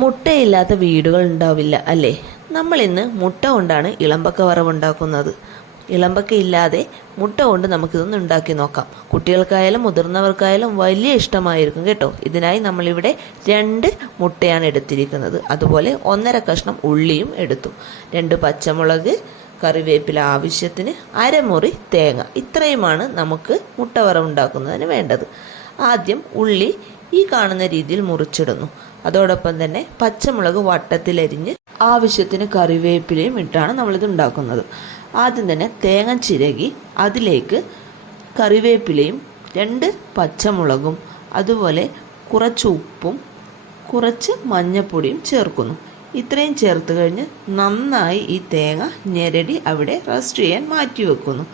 മുട്ടയില്ലാത്ത വീടുകൾ ഉണ്ടാവില്ല അല്ലേ? നമ്മൾ ഇന്ന് മുട്ട കൊണ്ടാണ് ഇളമ്പക്ക വറവ് ഉണ്ടാക്കുന്നത്. ഇളമ്പക്ക ഇല്ലാതെ മുട്ട കൊണ്ട് നമുക്കിതൊന്ന് ഉണ്ടാക്കി നോക്കാം. കുട്ടികൾക്കായാലും മുതിർന്നവർക്കായാലും വലിയ ഇഷ്ടമായിരിക്കും കേട്ടോ. ഇതിനായി നമ്മളിവിടെ 2 മുട്ടയാണ് എടുത്തിരിക്കുന്നത്. അതുപോലെ 1.5 കഷ്ണം ഉള്ളിയും എടുത്തു. 2 പച്ചമുളക്, കറിവേപ്പില ആവശ്യത്തിന്, അരമുറി തേങ്ങ. ഇത്രയുമാണ് നമുക്ക് മുട്ട വറവ് ഉണ്ടാക്കുന്നതിന് വേണ്ടത്. ആദ്യം ഉള്ളി ഈ കാണുന്ന രീതിയിൽ മുറിച്ചിടുന്നു. അതോടൊപ്പം തന്നെ പച്ചമുളക് വട്ടത്തിലരിഞ്ഞ് ആവശ്യത്തിന് കറിവേപ്പിലയും ഇട്ടാണ് നമ്മളിത് ഉണ്ടാക്കുന്നത്. ആദ്യം തന്നെ തേങ്ങ ചിരകി അതിലേക്ക് കറിവേപ്പിലയും 2 പച്ചമുളകും അതുപോലെ കുറച്ച് ഉപ്പും കുറച്ച് മഞ്ഞൾപ്പൊടിയും ചേർക്കുന്നു. ഇത്രയും ചേർത്ത് കഴിഞ്ഞ് നന്നായി ഈ തേങ്ങ ഞെരടി അവിടെ റെസ്റ്റ് ചെയ്യാൻ മാറ്റി വെക്കുന്നു.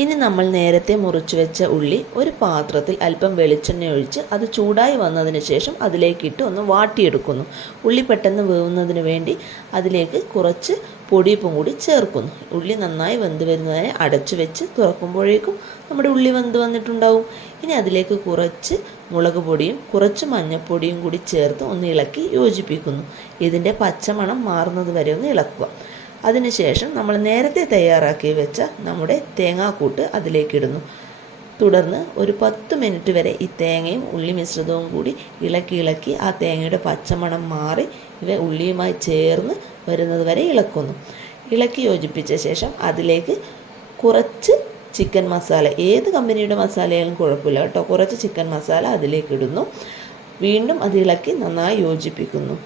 ഇനി നമ്മൾ നേരത്തെ മുറിച്ചു വെച്ച ഉള്ളി ഒരു പാത്രത്തിൽ അല്പം വെളിച്ചെണ്ണ ഒഴിച്ച് അത് ചൂടായി വന്നതിന് ശേഷം അതിലേക്കിട്ട് ഒന്ന് വാട്ടിയെടുക്കുന്നു. ഉള്ളി പെട്ടെന്ന് വേവുന്നതിന് വേണ്ടി അതിലേക്ക് കുറച്ച് പൊടിയപ്പം കൂടി ചേർക്കുന്നു. ഉള്ളി നന്നായി വെന്ത് വരുന്നതിനെ അടച്ചു വെച്ച് തുറക്കുമ്പോഴേക്കും നമ്മുടെ ഉള്ളി വെന്ത് വന്നിട്ടുണ്ടാവും. ഇനി അതിലേക്ക് കുറച്ച് മുളക് പൊടിയും കുറച്ച് മഞ്ഞൾപ്പൊടിയും കൂടി ചേർത്ത് ഒന്ന് ഇളക്കി യോജിപ്പിക്കുന്നു. ഇതിൻ്റെ പച്ചമണം മാറുന്നത് വരെ ഒന്ന് ഇളക്കുക. അതിനുശേഷം നമ്മൾ നേരത്തെ തയ്യാറാക്കി വെച്ച നമ്മുടെ തേങ്ങാക്കൂട്ട് അതിലേക്കിടുന്നു. തുടർന്ന് ഒരു 10 മിനിറ്റ് വരെ ഈ തേങ്ങയും ഉള്ളി മിശ്രിതവും കൂടി ഇളക്കി ആ തേങ്ങയുടെ പച്ചമണം മാറി ഇവ ഉള്ളിയുമായി ചേർന്ന് വരുന്നത് വരെ ഇളക്കുന്നു. ഇളക്കി യോജിപ്പിച്ച ശേഷം അതിലേക്ക് കുറച്ച് ചിക്കൻ മസാല, ഏത് കമ്പനിയുടെ മസാലയായാലും കുഴപ്പമില്ല കേട്ടോ, കുറച്ച് ചിക്കൻ മസാല അതിലേക്കിടുന്നു. വീണ്ടും അത് ഇളക്കി നന്നായി യോജിപ്പിക്കുന്നു.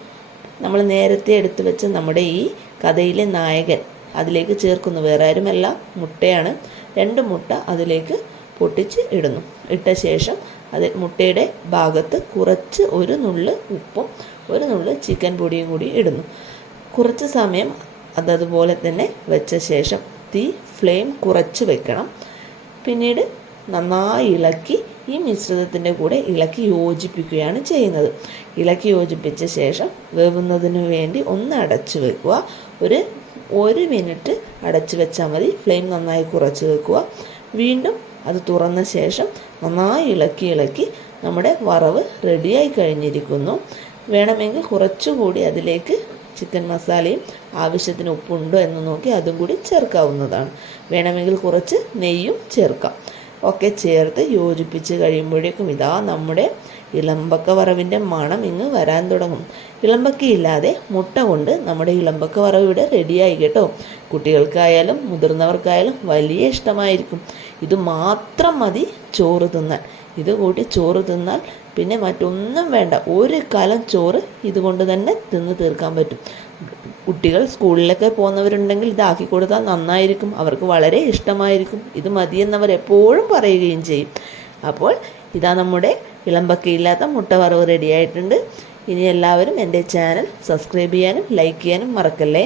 നമ്മൾ നേരത്തെ എടുത്തു വെച്ച നമ്മുടെ ഈ കഥയിലെ നായകൻ അതിലേക്ക് ചേർക്കുന്നു. വേറെ ആരുമല്ല, മുട്ടയാണ്. 2 മുട്ട അതിലേക്ക് പൊട്ടിച്ച് ഇടുന്നു. ഇട്ട ശേഷം അത് മുട്ടയുടെ ഭാഗത്ത് കുറച്ച് ഒരു നുള്ള് ഉപ്പും ഒരു നുള്ള് ചിക്കൻ പൊടിയും കൂടി ഇടുന്നു. കുറച്ച് സമയം അതതുപോലെ തന്നെ വെച്ച ശേഷം ഫ്ലെയിം കുറച്ച് വെക്കണം. പിന്നീട് നന്നായി ഇളക്കി ഈ മിശ്രിതത്തിൻ്റെ കൂടെ ഇളക്കി യോജിപ്പിക്കുകയാണ് ചെയ്യുന്നത്. ഇളക്കി യോജിപ്പിച്ച ശേഷം വേവുന്നതിന് വേണ്ടി ഒന്ന് അടച്ചു വെക്കുക. ഒരു മിനിറ്റ് അടച്ചു വെച്ചാൽ മതി. ഫ്ലെയിം നന്നായി കുറച്ച് വെക്കുക. വീണ്ടും അത് തുറന്ന ശേഷം നന്നായി ഇളക്കി നമ്മുടെ വറവ് റെഡിയായി കഴിഞ്ഞിരിക്കുന്നു. വേണമെങ്കിൽ കുറച്ചുകൂടി അതിലേക്ക് ചിക്കൻ മസാലയും ആവശ്യത്തിന് ഉപ്പുണ്ടോ എന്ന് നോക്കി അതും കൂടി ചേർക്കാവുന്നതാണ്. വേണമെങ്കിൽ കുറച്ച് നെയ്യും ചേർക്കാം. ഒക്കെ ചേർത്ത് യോജിപ്പിച്ച് കഴിയുമ്പോഴേക്കും ഇതാ നമ്മുടെ ഇളമ്പക്ക വറവിൻ്റെ മണം ഇങ്ങ് വരാൻ തുടങ്ങും. ഇളമ്പക്കയില്ലാതെ മുട്ട കൊണ്ട് നമ്മുടെ ഇളമ്പക്ക വറവ് ഇവിടെ റെഡിയായി കേട്ടോ. കുട്ടികൾക്കായാലും മുതിർന്നവർക്കായാലും വലിയ ഇഷ്ടമായിരിക്കും. ഇത് മാത്രം മതി ചോറ് തിന്നാൻ. ഇത് കൂട്ടി ചോറ് തിന്നാൽ പിന്നെ മറ്റൊന്നും വേണ്ട. ഒരു കലം ചോറ് ഇതുകൊണ്ട് തന്നെ തിന്ന് തീർക്കാൻ പറ്റും. കുട്ടികൾ സ്കൂളിലൊക്കെ പോകുന്നവരുണ്ടെങ്കിൽ ഇതാക്കി കൊടുത്താൽ നന്നായിരിക്കും. അവർക്ക് വളരെ ഇഷ്ടമായിരിക്കും. ഇത് മതിയെന്നവർ എപ്പോഴും പറയുകയും ചെയ്യും. അപ്പോൾ ഇതാ നമ്മുടെ ഇളമ്പക്കയില്ലാത്ത മുട്ട വറവ് റെഡിയായിട്ടുണ്ട്. ഇനി എല്ലാവരും എൻ്റെ ചാനൽ സബ്സ്ക്രൈബ് ചെയ്യാനും ലൈക്ക് ചെയ്യാനും മറക്കല്ലേ.